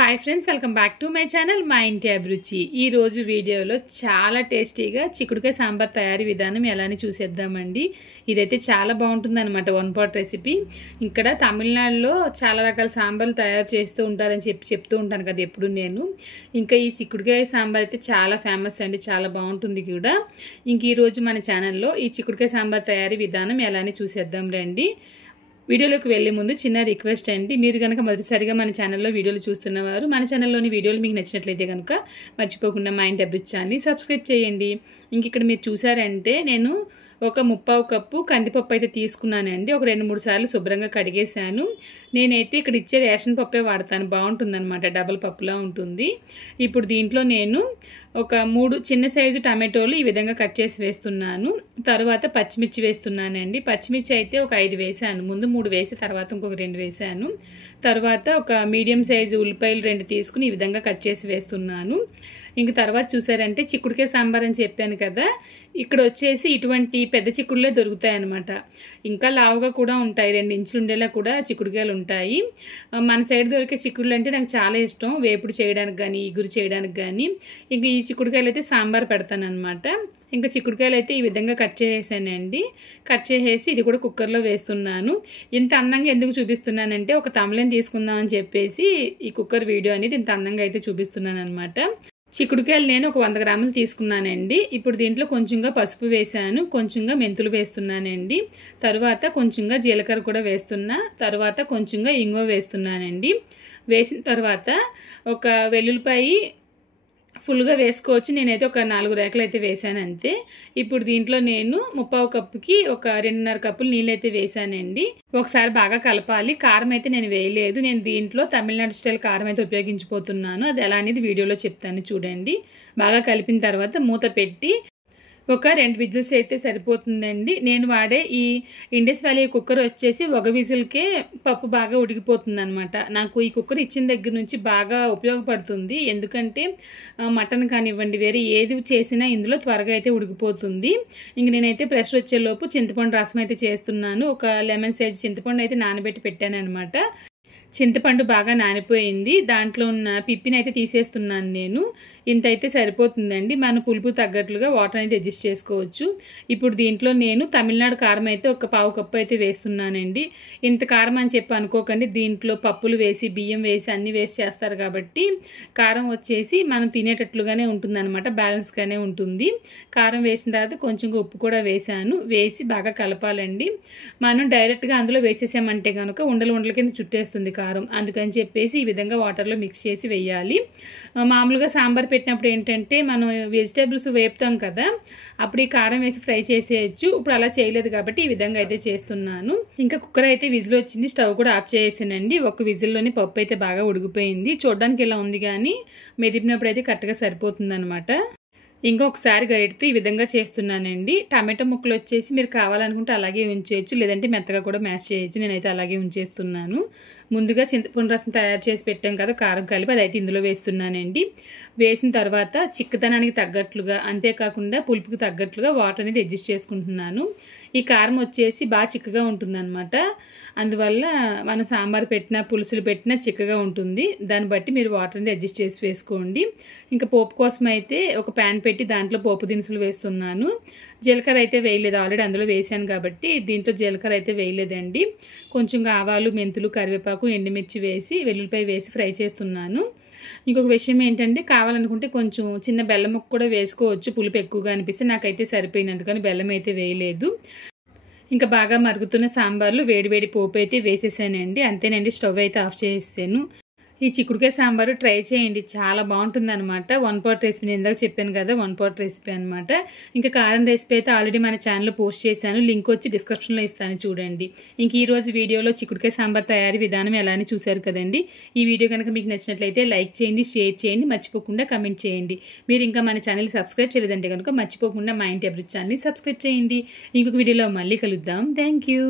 Hi friends, welcome back to my channel మా ఇంటి అభిరుచి. ఈ రోజు వీడియోలో చాలా టేస్టీగా చిక్కుడుకాయ సాంబార్ తయారీ విధానం ఎలాని చూసేద్దామండి. ఇదైతే చాలా బాగుంటుంది అనమాట, వన్ పాట్ రెసిపీ. ఇక్కడ తమిళనాడులో చాలా రకాల సాంబార్లు తయారు చేస్తూ ఉంటారని చెప్తూ ఉంటాను కదా ఎప్పుడు నేను. ఇంకా ఈ చిక్కుడుకాయ సాంబార్ అయితే చాలా ఫేమస్ అండి, చాలా బాగుంటుంది కూడా. ఇంక ఈరోజు మన ఛానల్లో ఈ చిక్కుడుకాయ సాంబార్ తయారీ విధానం ఎలాని చూసేద్దాం రండి. వీడియోలోకి వెళ్ళే ముందు చిన్న రిక్వెస్ట్ అండి, మీరు కనుక మొదటిసారిగా మన ఛానల్లో వీడియోలు చూస్తున్నవారు మన ఛానల్లోని వీడియోలు మీకు నచ్చినట్లయితే కనుక మర్చిపోకుండా మా ఇంటి అభిరుచి ఛానల్ని సబ్స్క్రైబ్ చేయండి. ఇంక ఇక్కడ మీరు చూసారంటే నేను ఒక 1/4 కప్పు కందిపప్పు అయితే తీసుకున్నానండి. ఒక 2-3 సార్లు శుభ్రంగా కడిగేశాను. నేనైతే ఇక్కడ ఇచ్చే రేషన్ పప్పే వాడతాను, బాగుంటుందన్నమాట, డబల్ పప్పులా ఉంటుంది. ఇప్పుడు దీంట్లో నేను ఒక 3 చిన్న సైజు టమాటోలు ఈ విధంగా కట్ చేసి వేస్తున్నాను. తర్వాత పచ్చిమిర్చి వేస్తున్నానండి. పచ్చిమిర్చి అయితే ఒక 5 వేసాను, ముందు 3 వేసి తర్వాత ఇంకొక 2 వేసాను. తర్వాత ఒక మీడియం సైజు ఉల్లిపాయలు 2 తీసుకుని ఈ విధంగా కట్ చేసి వేస్తున్నాను. ఇంక తర్వాత చూసారంటే చిక్కుడుకాయ సాంబార్ అని చెప్పాను కదా, ఇక్కడ వచ్చేసి ఇటువంటి పెద్ద చిక్కుడులే దొరుకుతాయి అన్నమాట. ఇంకా లావుగా కూడా ఉంటాయి, 2 ఇంచులు ఉండేలా కూడా చిక్కుడుకాయలు ఉంటాయి. మన సైడ్ దొరికే చిక్కుడులు అంటే నాకు చాలా ఇష్టం, వేపుడు చేయడానికి కానీ ఇగురు చేయడానికి కానీ. ఇంక ఈ చిక్కుడుకాయలు అయితే సాంబార్ పెడతాను అనమాట. ఇంకా చిక్కుడుకాయలు అయితే ఈ విధంగా కట్ చేసేసానండి. కట్ చేసేసి ఇది కూడా కుక్కర్లో వేస్తున్నాను. ఇంత అందంగా ఎందుకు చూపిస్తున్నానంటే ఒక తమిళం తీసుకుందాం అని చెప్పేసి ఈ కుక్కర్ వీడియో అనేది ఇంత అందంగా అయితే చూపిస్తున్నాను అనమాట. చిక్కుడుకాయలు నేను ఒక 100 గ్రాములు తీసుకున్నానండి. ఇప్పుడు దీంట్లో కొంచెంగా పసుపు వేసాను, కొంచెంగా మెంతులు వేస్తున్నానండి. తర్వాత కొంచెంగా జీలకర్ర కూడా వేస్తున్నా. తర్వాత కొంచెంగా ఇంగువ వేస్తున్నానండి. వేసిన తర్వాత ఒక వెల్లుల్లిపాయి ఫుల్గా వేసుకోవచ్చు, నేనైతే ఒక 4 రేకలు అయితే వేసాను అంతే. ఇప్పుడు దీంట్లో నేను 1/4 కప్పుకి ఒక 2.5 కప్పులు నీళ్ళు అయితే వేసానండి. ఒకసారి బాగా కలపాలి. కారం అయితే నేను వేయలేదు, నేను దీంట్లో తమిళనాడు స్టైల్ కారం అయితే ఉపయోగించిపోతున్నాను. అది ఎలా అనేది వీడియోలో చెప్తాను చూడండి. బాగా కలిపిన తర్వాత మూత పెట్టి ఒక 2 విజిల్స్ అయితే సరిపోతుందండి. నేను వాడే ఈ ఇండస్ వ్యాలీ కుక్కర్ వచ్చేసి ఒక విజిల్కే పప్పు బాగా ఉడికిపోతుంది అనమాట. నాకు ఈ కుక్కర్ ఇచ్చిన దగ్గర నుంచి బాగా ఉపయోగపడుతుంది. ఎందుకంటే మటన్ కానివ్వండి, వేరే ఏది చేసినా ఇందులో త్వరగా అయితే ఉడికిపోతుంది. ఇంక నేనైతే ప్రెషర్ వచ్చేలోపు చింతపండు రసం అయితే చేస్తున్నాను. ఒక లెమన్ సైజ్ చింతపండు అయితే నానబెట్టి పెట్టాను అనమాట. చింతపండు బాగా నానిపోయింది, దాంట్లో ఉన్న పిప్పిని అయితే తీసేస్తున్నాను నేను. ఇంత అయితే సరిపోతుందండి, మన పులుపు తగ్గట్లుగా వాటర్ అయితే అడ్జస్ట్ చేసుకోవచ్చు. ఇప్పుడు దీంట్లో నేను తమిళనాడు కారం అయితే ఒక 1/4 కప్పు అయితే వేస్తున్నానండి. ఇంత కారం అని చెప్పి అనుకోకండి, దీంట్లో పప్పులు వేసి బియ్యం వేసి అన్నీ వేసి చేస్తారు కాబట్టి కారం వచ్చేసి మనం తినేటట్లుగానే ఉంటుందన్నమాట, బ్యాలెన్స్గానే ఉంటుంది. కారం వేసిన తర్వాత కొంచెం ఉప్పు కూడా వేసాను. వేసి బాగా కలపాలండి. మనం డైరెక్ట్గా అందులో వేసేసామంటే కనుక ఉండల కింద చుట్టేస్తుంది కారం. అందుకని చెప్పేసి ఈ విధంగా వాటర్లో మిక్స్ చేసి వేయాలి. మామూలుగా సాంబార్ పెట్టినప్పుడు ఏంటంటే మనం వెజిటేబుల్స్ వేపుతాం కదా, అప్పుడు ఈ కారం వేసి ఫ్రై చేసేయచ్చు. ఇప్పుడు అలా చేయలేదు కాబట్టి ఈ విధంగా అయితే చేస్తున్నాను. ఇంకా కుక్కర్ అయితే విజిల్ వచ్చింది, స్టవ్ కూడా ఆఫ్ చేసేసానండి. ఒక విజిల్లోని పప్పు అయితే బాగా ఉడికిపోయింది. చూడడానికి ఇలా ఉంది కానీ మెదిపినప్పుడు అయితే కరెక్ట్గా సరిపోతుంది అనమాట. ఇంకొకసారి గరిటతో ఈ విధంగా చేస్తున్నానండి. టమాటో ముక్కలు వచ్చేసి మీరు కావాలనుకుంటే అలాగే ఉంచేయచ్చు, లేదంటే మెత్తగా కూడా మ్యాష్ చేయొచ్చు. నేనైతే అలాగే ఉంచేస్తున్నాను. ముందుగా చింతపండు రసం తయారు చేసి పెట్టాం కదా, కారం కలిపి, అదైతే ఇందులో వేస్తున్నానండి. వేసిన తర్వాత చిక్కదనానికి తగ్గట్లుగా, అంతేకాకుండా పులుపుకి తగ్గట్లుగా వాటర్ అనేది అడ్జస్ట్ చేసుకుంటున్నాను. ఈ కారం వచ్చేసి బాగా చిక్కగా ఉంటుందన్నమాట. అందువల్ల మనం సాంబార్ పెట్టినా పులుసులు పెట్టినా చిక్కగా ఉంటుంది. దాన్ని బట్టి మీరు వాటర్ అనేది అడ్జస్ట్ చేసి వేసుకోండి. ఇంకా పోపు కోసం అయితే ఒక ప్యాన్ పెట్టి దాంట్లో పోపు దినుసులు వేస్తున్నాను. జీలకర్ర అయితే వేయలేదు, ఆల్రెడీ అందులో వేసాను కాబట్టి దీంట్లో జీలకర్ర అయితే వేయలేదండి. కొంచెం ఆవాలు, మెంతులు, కరివేపాకు, ఎండుమిర్చి వేసి వెల్లుల్లిపాయ వేసి ఫ్రై చేస్తున్నాను. ఇంకొక విషయం ఏంటంటే కావాలనుకుంటే కొంచెం చిన్న బెల్లం ముక్క కూడా వేసుకోవచ్చు, పులుపు ఎక్కువగా అనిపిస్తే. నాకైతే సరిపోయింది, అందుకని బెల్లం అయితే వేయలేదు. ఇంకా బాగా మరుగుతున్న సాంబార్లో వేడివేడి పోపు అయితే వేసేసానండి. అంతేనండి, స్టవ్ అయితే ఆఫ్ చేసేసాను. ఈ చిక్కుడుకాయ సాంబారు ట్రై చేయండి, చాలా బాగుంటుంది అనమాట. వన్ పాట్ రెసిపీ, నేను ఇందాక చెప్పాను కదా, వన్ పాట్ రెసిపీ అనమాట. ఇంకా కారం రెసిపీ అయితే ఆల్రెడీ మన ఛానల్లో పోస్ట్ చేశాను, లింక్ వచ్చి డిస్క్రిప్షన్లో ఇస్తాను చూడండి. ఇంక ఈరోజు వీడియోలో చిక్కుడుకాయ సాంబార్ తయారీ విధానం ఎలా అని చూశారు కదండి. ఈ వీడియో కనుక మీకు నచ్చినట్లయితే లైక్ చేయండి, షేర్ చేయండి, మర్చిపోకుండా కమెంట్ చేయండి. మీరు ఇంకా మన ఛానల్ సబ్స్క్రైబ్ చేయలేదంటే కనుక మర్చిపోకుండా మా ఇంటి అభిరుచి ఛానల్ని సబ్స్క్రైబ్ చేయండి. ఇంకొక వీడియోలో మళ్ళీ కలుద్దాం. Thank you.